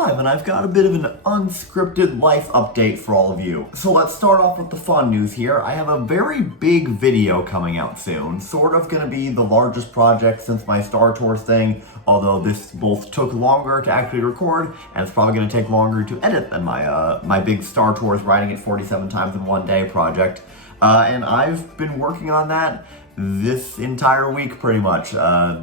alive, and I've got a bit of an unscripted life update for all of you. So let's start off with the fun news here. I have a very big video coming out soon, sort of gonna be the largest project since my Star Tours thing, although this both took longer to actually record, and it's probably gonna take longer to edit than my big Star Tours writing it 47 times in one day project. And I've been working on that this entire week pretty much,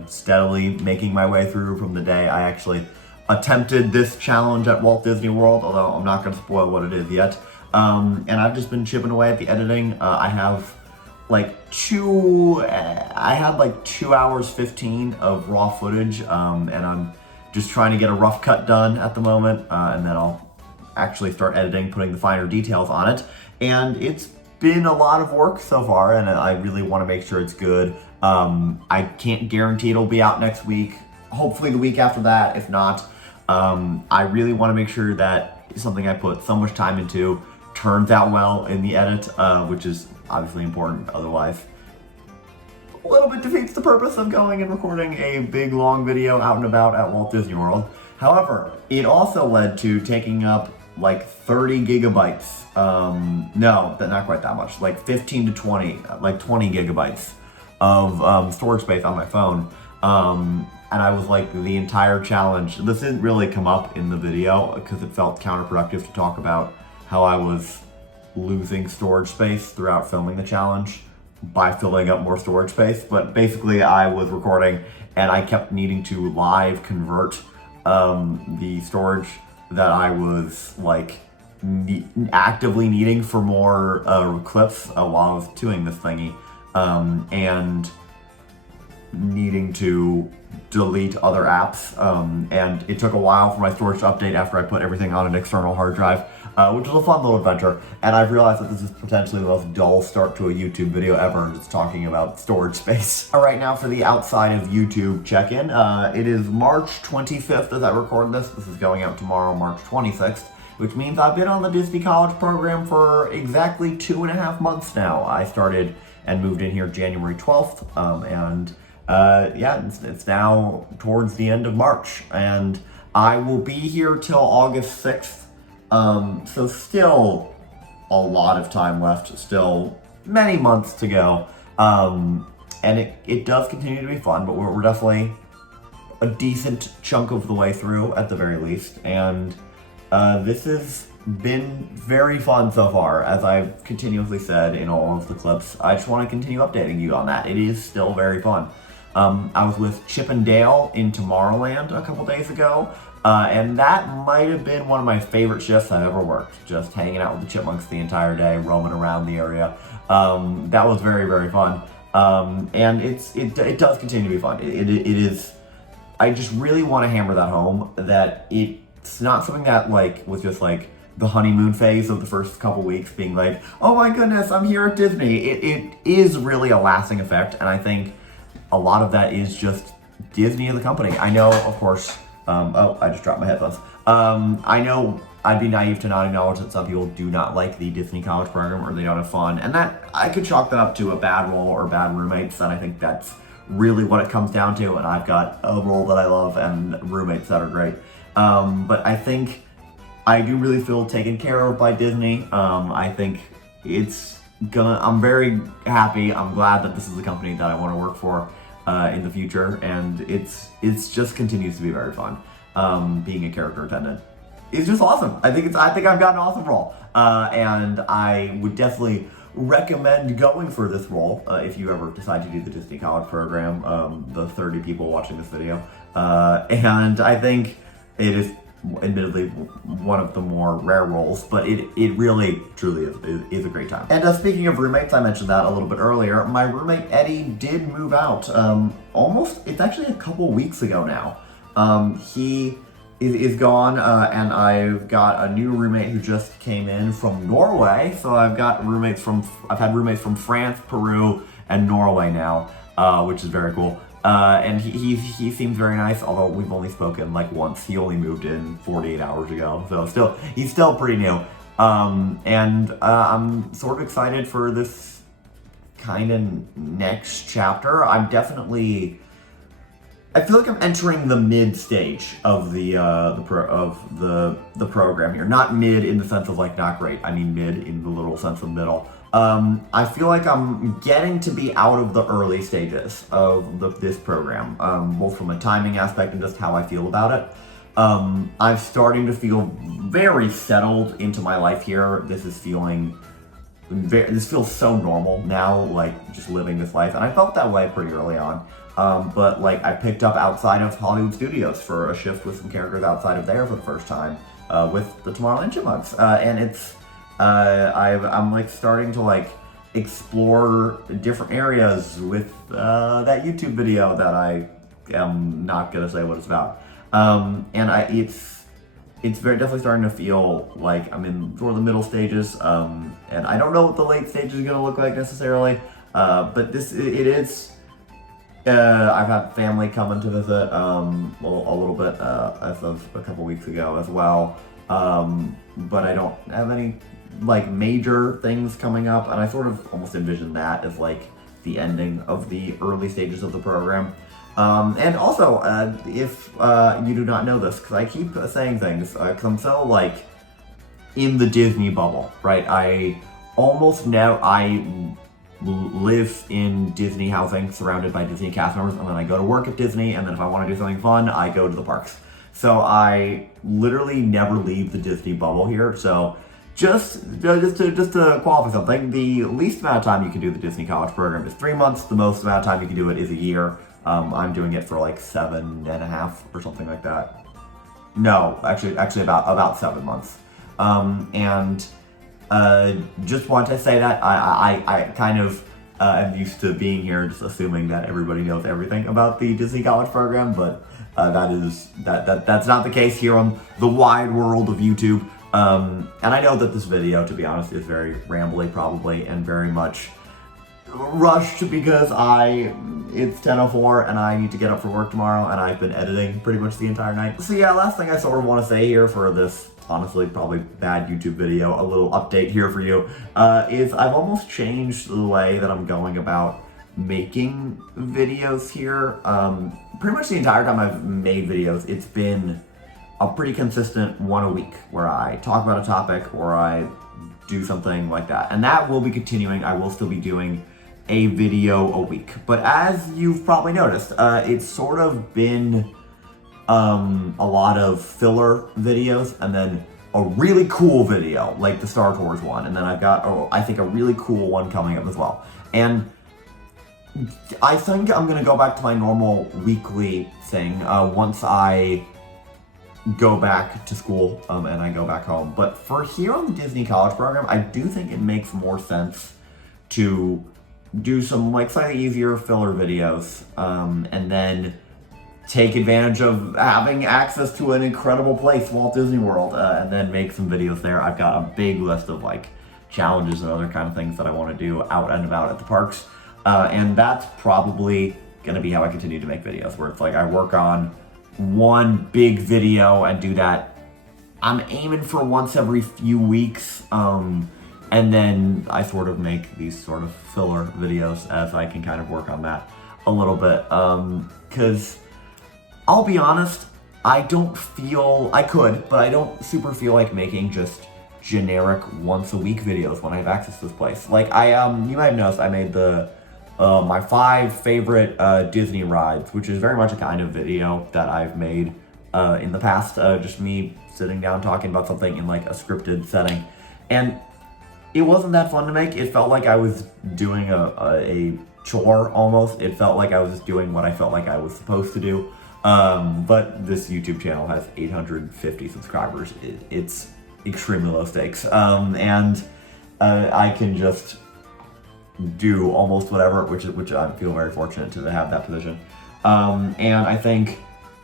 steadily making my way through from the day I actually attempted this challenge at Walt Disney World, although I'm not going to spoil what it is yet. And I've just been chipping away at the editing. I had like 2 hours 15 of raw footage, and I'm just trying to get a rough cut done at the moment, and then I'll actually start editing, putting the finer details on it. And it's been a lot of work so far, and I really want to make sure it's good. I can't guarantee it'll be out next week. Hopefully the week after that, if not. I really want to make sure that something I put so much time into turns out well in the edit, which is obviously important. Otherwise, a little bit defeats the purpose of going and recording a big long video out and about at Walt Disney World. However, it also led to taking up like 30 gigabytes. No, not quite that much. Like 15 to 20, like 20 gigabytes of storage space on my phone. And I was like, the entire challenge, this didn't really come up in the video because it felt counterproductive to talk about how I was losing storage space throughout filming the challenge by filling up more storage space. But basically I was recording and I kept needing to live convert the storage that I was like actively needing for more clips while I was doing this thingy, and needing to delete other apps, and it took a while for my storage to update after I put everything on an external hard drive, which was a fun little adventure. And I've realized that this is potentially the most dull start to a YouTube video ever, just talking about storage space. All right, now for the outside of YouTube check-in. It is March 25th as I record this. This is going out tomorrow, March 26th, which means I've been on the Disney College program for exactly 2.5 months now. I started and moved in here January 12th, and yeah, it's now towards the end of March, and I will be here till August 6th. So still a lot of time left, still many months to go. And it does continue to be fun, but we're definitely a decent chunk of the way through at the very least. And this has been very fun so far, as I've continuously said in all of the clips. I just want to continue updating you on that. It is still very fun. I was with Chip and Dale in Tomorrowland a couple days ago, and that might have been one of my favorite shifts I've ever worked. Just hanging out with the chipmunks the entire day, roaming around the area. That was very, very fun. And it does continue to be fun. It is, I just really want to hammer that home, that it's not something that like was just like the honeymoon phase of the first couple weeks being like, oh my goodness, I'm here at Disney. It is really a lasting effect, and I think a lot of that is just Disney as a company. I know, of course, oh, I just dropped my headphones. I know I'd be naive to not acknowledge that some people do not like the Disney College program, or they don't have fun, and that I could chalk that up to a bad role or bad roommates, and I think that's really what it comes down to, and I've got a role that I love and roommates that are great. But I think I do really feel taken care of by Disney. I think I'm very happy. I'm glad that this is a company that I want to work for in the future, and it's just continues to be very fun. Being a character attendant is just awesome. I think I've got an awesome role, and I would definitely recommend going for this role if you ever decide to do the Disney College program. The 30 people watching this video, and I think it is admittedly one of the more rare roles, but it really truly is a great time. And speaking of roommates, I mentioned that a little bit earlier. My roommate Eddie did move out it's actually a couple weeks ago now. He is gone, and I've got a new roommate who just came in from Norway. So I've had roommates from France, Peru, and Norway now, which is very cool. And he seems very nice, although we've only spoken like once. He only moved in 48 hours ago, so he's still pretty new. And I'm sort of excited for this kind of next chapter. I'm definitely I feel like I'm entering the mid stage of the program here. Not mid in the sense of like not great. I mean mid in the literal sense of middle. I feel like I'm getting to be out of the early stages of this program, both from a timing aspect and just how I feel about it. I'm starting to feel very settled into my life here. This feels so normal now, like just living this life, and I felt that way pretty early on. But like I picked up outside of Hollywood Studios for a shift with some characters outside of there for the first time, with the Tomorrowland Chipmunks, and it's I'm like starting to like explore different areas with that YouTube video that I am not gonna say what it's about, and it's very definitely starting to feel like I'm in sort of the middle stages, and I don't know what the late stage is gonna look like necessarily, but it is. I've had family coming to visit a little bit as of a couple weeks ago as well, but I don't have any like major things coming up, and I sort of almost envision that as like the ending of the early stages of the program. And also, if you do not know this, because I keep saying things, because I'm so like in the Disney bubble, right? I live in Disney housing, surrounded by Disney cast members, and then I go to work at Disney, and then if I want to do something fun, I go to the parks. So I literally never leave the Disney bubble here. So just to qualify something, the least amount of time you can do the Disney College program is 3 months. The most amount of time you can do it is a year. I'm doing it for like 7.5 or something like that. No, actually about 7 months. And just want to say that I kind of am used to being here, just assuming that everybody knows everything about the Disney College program, but that's not the case here on the wide world of YouTube. And I know that this video, to be honest, is very rambly probably, and very much rushed because it's 10:04 and I need to get up for work tomorrow, and I've been editing pretty much the entire night. So yeah, last thing I sort of want to say here for this honestly probably bad YouTube video, a little update here for you, is I've almost changed the way that I'm going about making videos here. Pretty much the entire time I've made videos, it's been a pretty consistent one a week where I talk about a topic or I do something like that. And that will be continuing. I will still be doing a video a week. But as you've probably noticed, it's sort of been a lot of filler videos, and then a really cool video like the Star Tours one, and then I've got I think a really cool one coming up as well. And I think I'm gonna go back to my normal weekly thing once I go back to school and I go back home. But for here on the Disney College program, I do think it makes more sense to do some like slightly easier filler videos, and then take advantage of having access to an incredible place, Walt Disney World, and then make some videos there. I've got a big list of like challenges and other kind of things that I want to do out and about at the parks, and that's probably gonna be how I continue to make videos, where it's like I work on one big video and do that. I'm aiming for once every few weeks, and then I sort of make these sort of filler videos as I can kind of work on that a little bit, because I'll be honest, I don't super feel like making just generic once a week videos when I have access to this place. Like you might have noticed I made my 5 favorite Disney rides, which is very much a kind of video that I've made in the past, just me sitting down talking about something in like a scripted setting. And it wasn't that fun to make. It felt like I was doing a chore almost. It felt like I was doing what I felt like I was supposed to do. But this YouTube channel has 850 subscribers. It's extremely low stakes. And I can just do almost whatever, which I feel very fortunate to have that position. And I think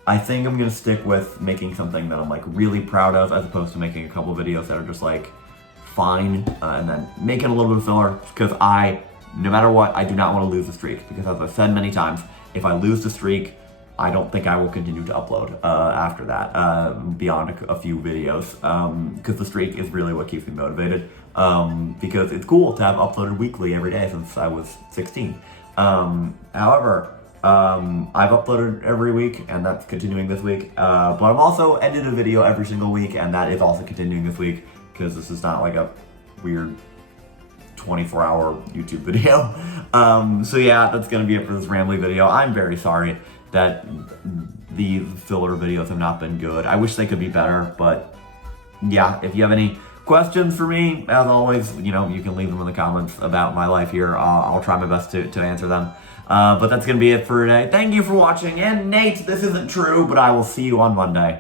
I'm gonna stick with making something that I'm like really proud of, as opposed to making a couple videos that are just like fine, and then making a little bit of filler, because no matter what, I do not want to lose the streak, because as I've said many times, if I lose the streak, I don't think I will continue to upload after that, beyond a few videos, because the streak is really what keeps me motivated, because it's cool to have uploaded weekly every day since I was 16. However, I've uploaded every week, and that's continuing this week. But I'm also edited a video every single week, and that is also continuing this week, because this is not like a weird 24-hour YouTube video. So yeah, that's gonna be it for this rambly video. I'm very sorry that the filler videos have not been good. I wish they could be better, but yeah, if you have any questions for me, as always, you know, you can leave them in the comments about my life here. I'll try my best to answer them. But that's gonna be it for today. Thank you for watching, and Nate, this isn't true, but I will see you on Monday.